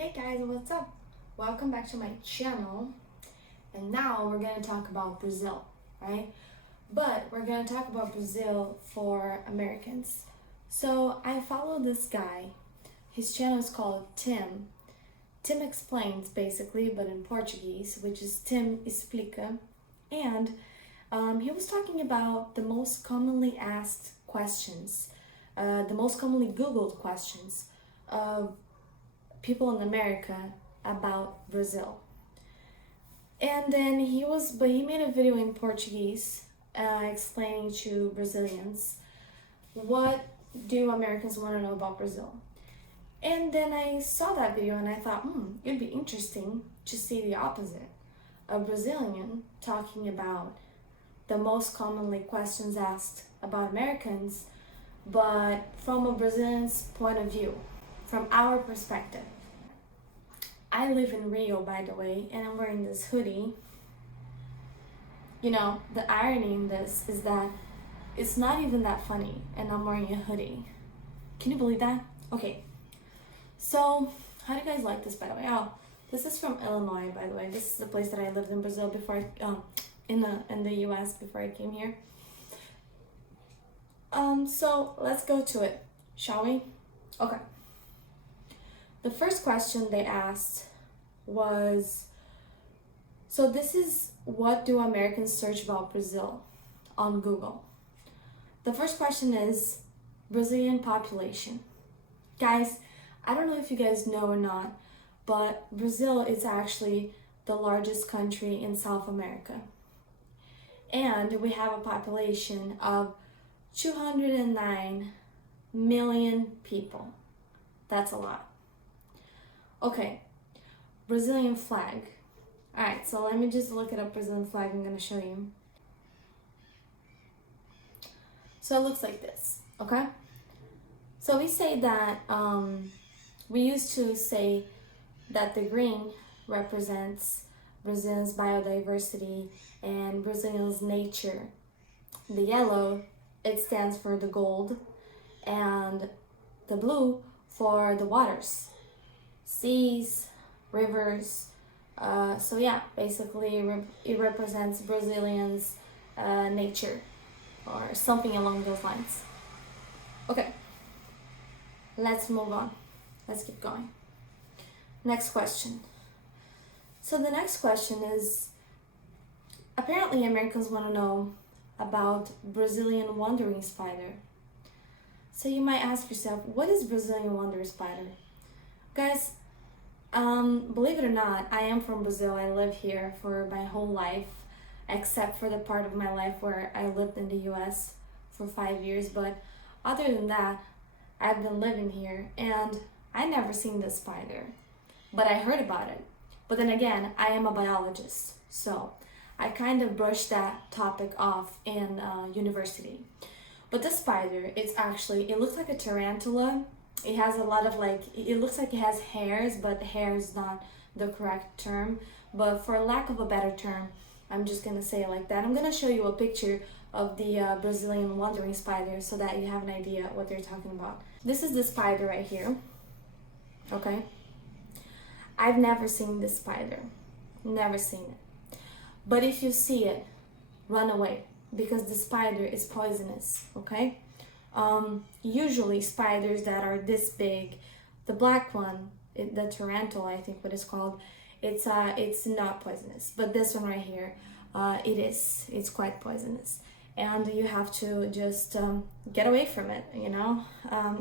Hey guys, what's up? Welcome back to my channel. And now we're gonna talk about Brazil, right? But we're gonna talk about Brazil for Americans. So I follow this guy. His channel is called Tim. Tim Explains, basically, but in Portuguese, which is Tim Explica. And he was talking about the most commonly asked questions, the most commonly Googled questions of people in America about Brazil. And then he made a video in Portuguese explaining to Brazilians what do Americans want to know about Brazil. And then I saw that video and I thought, it'd be interesting to see the opposite. A Brazilian talking about the most commonly questions asked about Americans, but from a Brazilian's point of view, from our perspective. I live in Rio, by the way, and I'm wearing this hoodie. You know, the irony in this is that it's not even that funny, and I'm wearing a hoodie. Can you believe that? Okay, so how do you guys like this, by the way? Oh, this is from Illinois, by the way. This is the place that I lived in Brazil before in the US before I came here. So let's go to it, shall we? Okay. The first question they asked was, so this is what do Americans search about Brazil on Google? The first question is Brazilian population. Guys, I don't know if you guys know or not, but Brazil is actually the largest country in South America. And we have a population of 209 million people. That's a lot. Okay, Brazilian flag. Alright, so let me just look it up, Brazilian flag, I'm going to show you. So it looks like this, okay? So we say that, we used to say that the green represents Brazil's biodiversity and Brazil's nature. The yellow, it stands for the gold, and the blue for the waters. Seas, rivers, so yeah, basically it represents Brazilians' nature or something along those lines. Okay, let's move on. Let's keep going. Next question. So the next question is, apparently Americans want to know about Brazilian wandering spider. So you might ask yourself, what is Brazilian wandering spider? Guys, believe it or not, I am from Brazil. I live here for my whole life, except for the part of my life where I lived in the US for 5 years. But other than that, I've been living here and I never seen this spider, but I heard about it. But then again, I am a biologist, so I kind of brushed that topic off in university. But this spider, it looks like a tarantula. It has a lot of it looks like it has hairs, but hair is not the correct term. But for lack of a better term, I'm just gonna say it like that. I'm gonna show you a picture of the Brazilian wandering spider so that you have an idea what they're talking about. This is the spider right here, okay? I've never seen this spider, never seen it. But if you see it, run away, because the spider is poisonous, okay? Usually spiders that are this big, the black one, the tarantula, I think what it's called, it's not poisonous, but this one right here, it's quite poisonous, and you have to just get away from it, you know.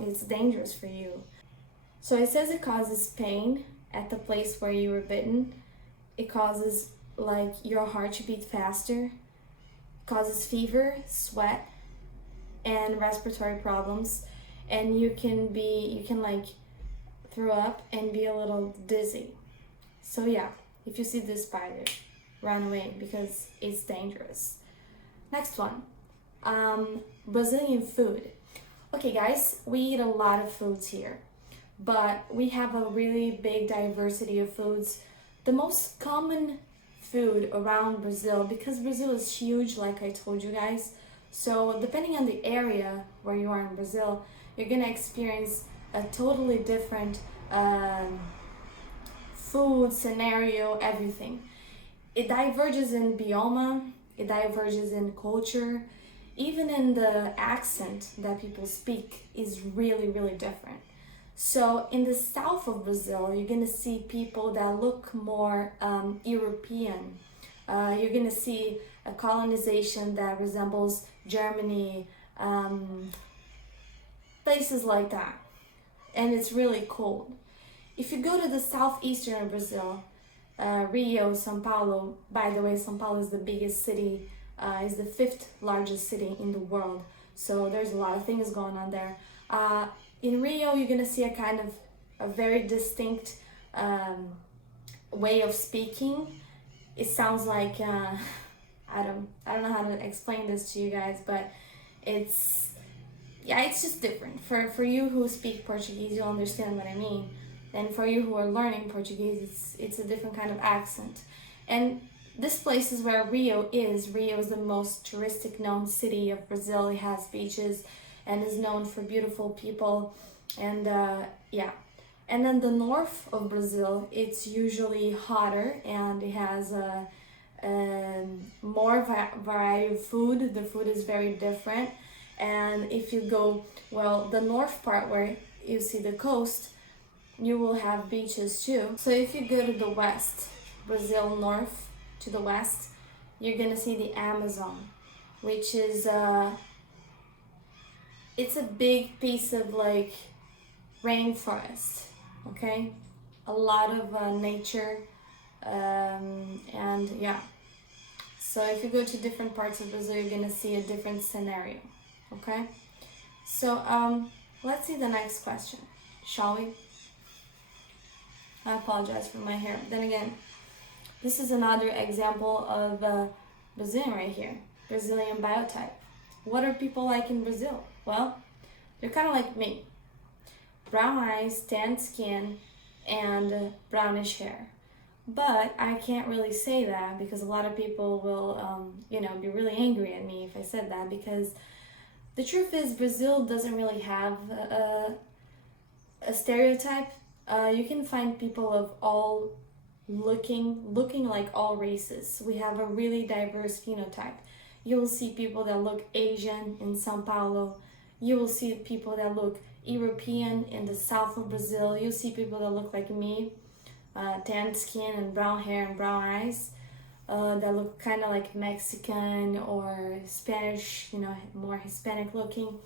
It's dangerous for you. So it says it causes pain at the place where you were bitten. It causes your heart to beat faster, causes fever, sweat, and respiratory problems, and you can throw up and be a little dizzy. So yeah, if you see this spider, run away because it's dangerous. Next one, Brazilian food. Okay guys, we eat a lot of foods here, but we have a really big diversity of foods. The most common food around Brazil, because Brazil is huge, like I told you guys, so depending on the area where you are in Brazil, you're gonna experience a totally different food, scenario, everything. It diverges in bioma, it diverges in culture, even in the accent that people speak is really, really different. So in the south of Brazil, you're gonna see people that look more European. You're gonna see a colonization that resembles Germany, places like that. And it's really cold. If you go to the southeastern of Brazil, Rio, São Paulo, by the way, São Paulo is the biggest city, is the fifth largest city in the world. So there's a lot of things going on there. In Rio, you're gonna see a kind of a very distinct way of speaking. It sounds like I don't know how to explain this to you guys, but it's it's just different. For you who speak Portuguese, you'll understand what I mean. And for you who are learning Portuguese, it's a different kind of accent. And this place is where Rio is. Rio is the most touristic known city of Brazil. It has beaches and is known for beautiful people. And and then the north of Brazil, it's usually hotter and it has more variety of food. The food is very different. And if you go, the north part where you see the coast, you will have beaches too. So if you go to the west, Brazil north to the west, you're gonna see the Amazon, which is it's a big piece of like rainforest, okay? A lot of nature, and yeah. So if you go to different parts of Brazil, you're gonna see a different scenario, okay? So let's see the next question, shall we? I apologize for my hair. Then again, this is another example of Brazilian right here. Brazilian biotype. What are people like in Brazil? Well, they're kind of like me. Brown eyes, tan skin, and brownish hair. But I can't really say that because a lot of people will, be really angry at me if I said that, because the truth is Brazil doesn't really have a stereotype. You can find people of all looking like all races. We have a really diverse phenotype. You'll see people that look Asian in São Paulo. You will see people that look European in the south of Brazil. You'll see people that look like me, tan skin and brown hair and brown eyes, that look kind of like Mexican or Spanish, more Hispanic looking.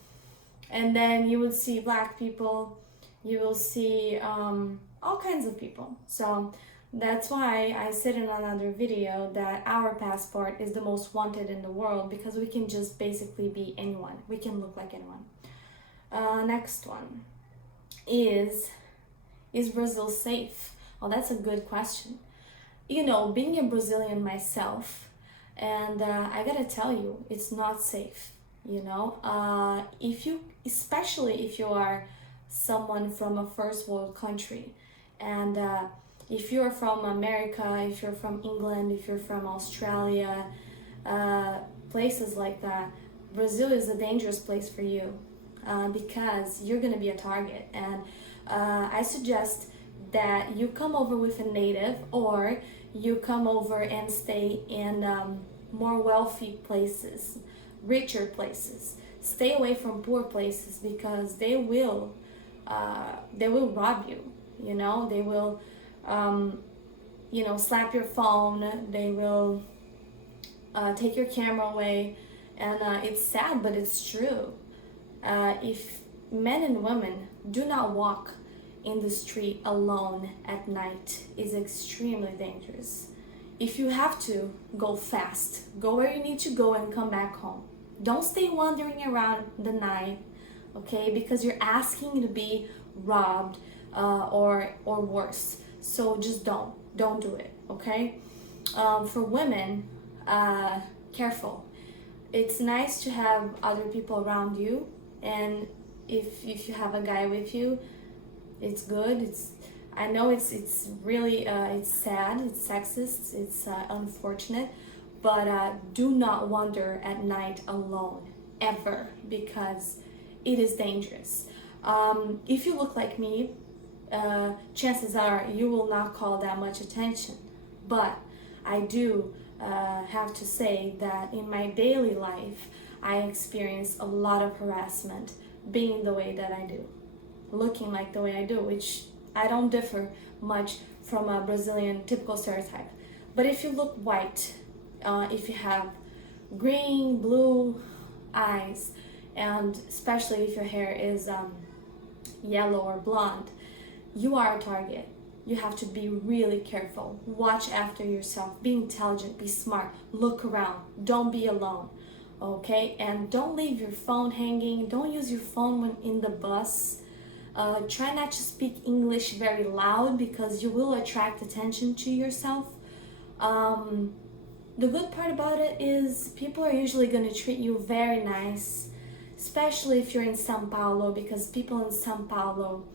And then you would see black people. You will see all kinds of people. So that's why I said in another video that our passport is the most wanted in the world, because we can just basically be anyone. We can look like anyone. Next one is Brazil safe? Well, that's a good question. Being a Brazilian myself, and I gotta tell you, it's not safe. Especially if you are someone from a first world country, and if you're from America, if you're from England, if you're from Australia, places like that, Brazil is a dangerous place for you, because you're gonna be a target. And I suggest that you come over with a native, or you come over and stay in more wealthy places, richer places. Stay away from poor places, because they will rob you. They will slap your phone. They will take your camera away. And it's sad, but it's true. If men and women do not walk in the street alone at night, is extremely dangerous. If you have to, go fast. Go where you need to go and come back home. Don't stay wandering around the night, okay? Because you're asking to be robbed, or worse. So just don't do it, okay? For women, careful. It's nice to have other people around you, and if you have a guy with you, it's good. I know it's really it's sad, it's sexist, it's unfortunate, but do not wander at night alone ever, because it is dangerous. If you look like me, chances are you will not call that much attention. But I do have to say that in my daily life, I experience a lot of harassment being the way that I do, looking like the way I do, which I don't differ much from a Brazilian typical stereotype. But if you look white, if you have green, blue eyes, and especially if your hair is yellow or blonde, you are a target. You have to be really careful. Watch after yourself. Be intelligent, be smart, look around. Don't be alone, okay? And don't leave your phone hanging. Don't use your phone when in the bus. Try not to speak English very loud because you will attract attention to yourself. The good part about it is people are usually going to treat you very nice, especially if you're in São Paulo, because people in São Paulo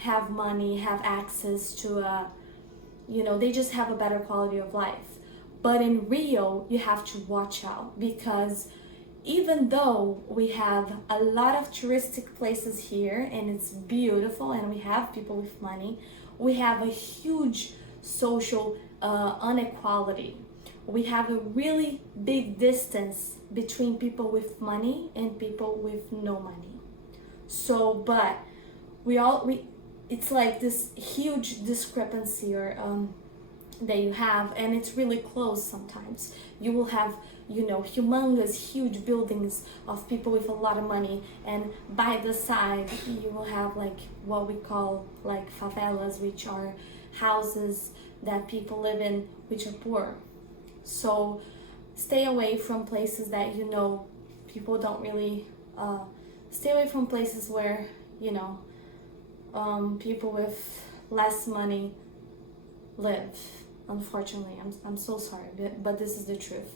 have money, have access to they just have a better quality of life. But in Rio, you have to watch out, because even though we have a lot of touristic places here and it's beautiful and we have people with money, we have a huge social inequality. We have a really big distance between people with money and people with no money. So, but it's like this huge discrepancy that you have, and it's really close sometimes. You will have, humongous, huge buildings of people with a lot of money, and by the side, you will have like what we call like favelas, which are houses that people live in, which are poor. So stay away from places that people don't really stay away from places where people with less money live. Unfortunately, I'm so sorry, but this is the truth.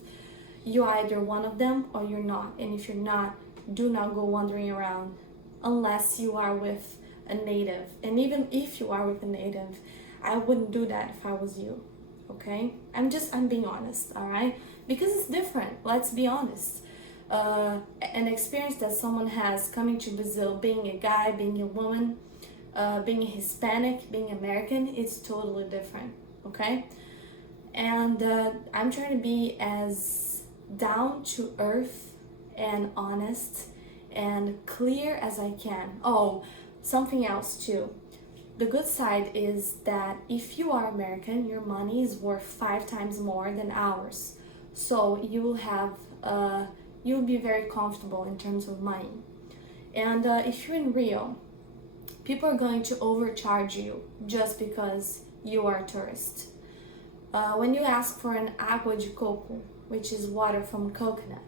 You're either one of them or you're not, and if you're not, do not go wandering around unless you are with a native. And even if you are with a native, I wouldn't do that if I was you. Okay, I'm being honest, all right, because it's different. Let's be honest. An experience that someone has coming to Brazil, being a guy, being a woman, being a Hispanic, being American, it's totally different. Okay, and I'm trying to be as down to earth and honest and clear as I can. Oh, something else too. The good side is that if you are American, your money is worth 5 times more than ours. So you will have, you'll be very comfortable in terms of money. And if you're in Rio, people are going to overcharge you just because you are a tourist. When you ask for an agua de coco, which is water from coconut,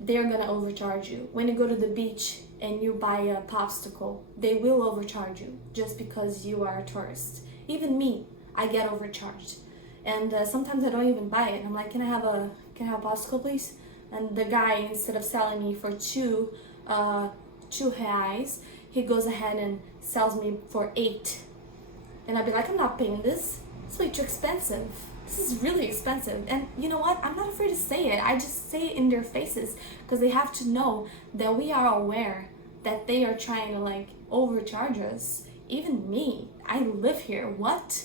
they're gonna overcharge you. When you go to the beach and you buy a popsicle, they will overcharge you just because you are a tourist. Even me, I get overcharged, and sometimes I don't even buy it. I'm like, can I have a popsicle, please? And the guy, instead of selling me for two reais, he goes ahead and sells me for 8, and I'd be like, I'm not paying this. It's way too expensive. This is really expensive. And you know what? I'm not afraid to say it. I just say it in their faces because they have to know that we are aware that they are trying to like overcharge us. Even me, I live here. What?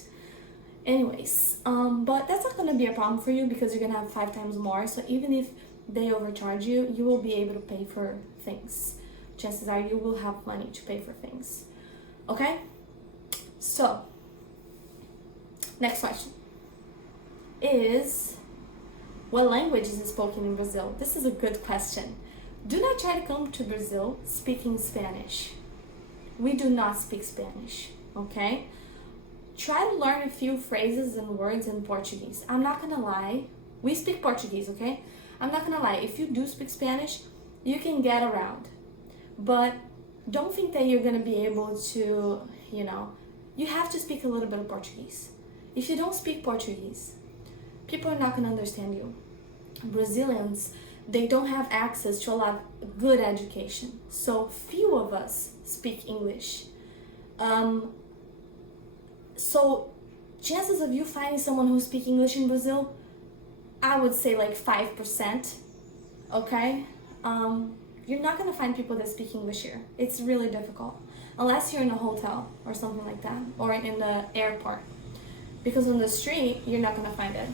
Anyways, but that's not gonna be a problem for you because you're gonna have 5 times more. So even if they overcharge you, you will be able to pay for things. Chances are you will have money to pay for things. Okay? So, next question is, what language is spoken in Brazil? This is a good question. Do not try to come to Brazil speaking Spanish. We do not speak Spanish, okay? Try to learn a few phrases and words in Portuguese. I'm not gonna lie. We speak Portuguese, okay? I'm not gonna lie. If you do speak Spanish, you can get around. But don't think that you're gonna be able to, you have to speak a little bit of Portuguese. If you don't speak Portuguese, people are not going to understand you. Brazilians, they don't have access to a lot of good education. So few of us speak English. So chances of you finding someone who speaks English in Brazil, I would say like 5%. Okay? You're not gonna find people that speak English here. It's really difficult. Unless you're in a hotel or something like that, or in the airport. Because on the street, you're not gonna find it.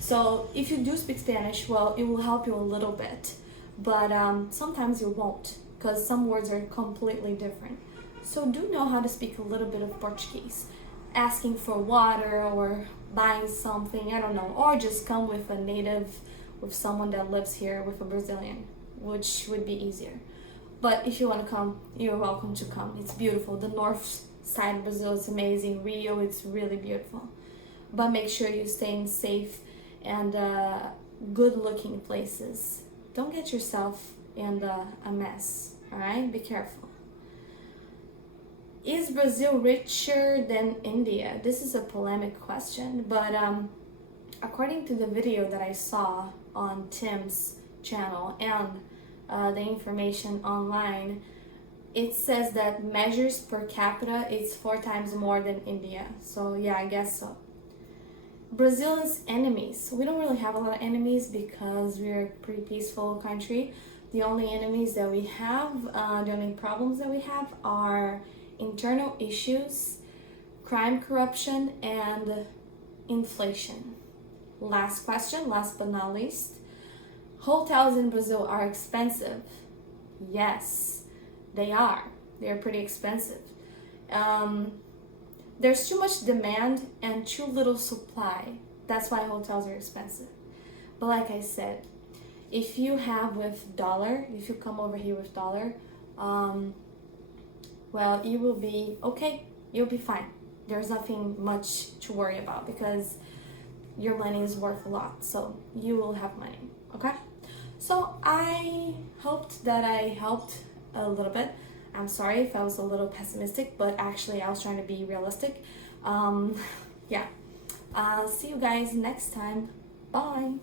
So if you do speak Spanish, well, it will help you a little bit. But sometimes you won't, because some words are completely different. So do know how to speak a little bit of Portuguese. Asking for water or buying something, I don't know, or just come with a native, with someone that lives here, with a Brazilian, which would be easier. But if you want to come, you're welcome to come. It's beautiful. The north side of Brazil is amazing. Rio, it's really beautiful. But make sure you stay in safe and good looking places. Don't get yourself in a mess, all right? Be careful. Is Brazil richer than India? This is a polemic question, but according to the video that I saw on Tim's channel and the information online, it says that measures per capita it's 4 times more than India. So yeah, I guess so. Brazil's enemies. We don't really have a lot of enemies because we're a pretty peaceful country. The only enemies that we have, the only problems that we have are internal issues, crime, corruption, and inflation. Last question, last but not least. Hotels in Brazil are expensive. Yes, they are. They're pretty expensive. There's too much demand and too little supply. That's why hotels are expensive. But like I said, if you have with dollar, if you come over here with dollar, well, you will be okay. You'll be fine. There's nothing much to worry about because your money is worth a lot. So you will have money, okay? So I hoped that I helped a little bit. I'm sorry if I was a little pessimistic, but actually I was trying to be realistic. Yeah. See you guys next time. Bye.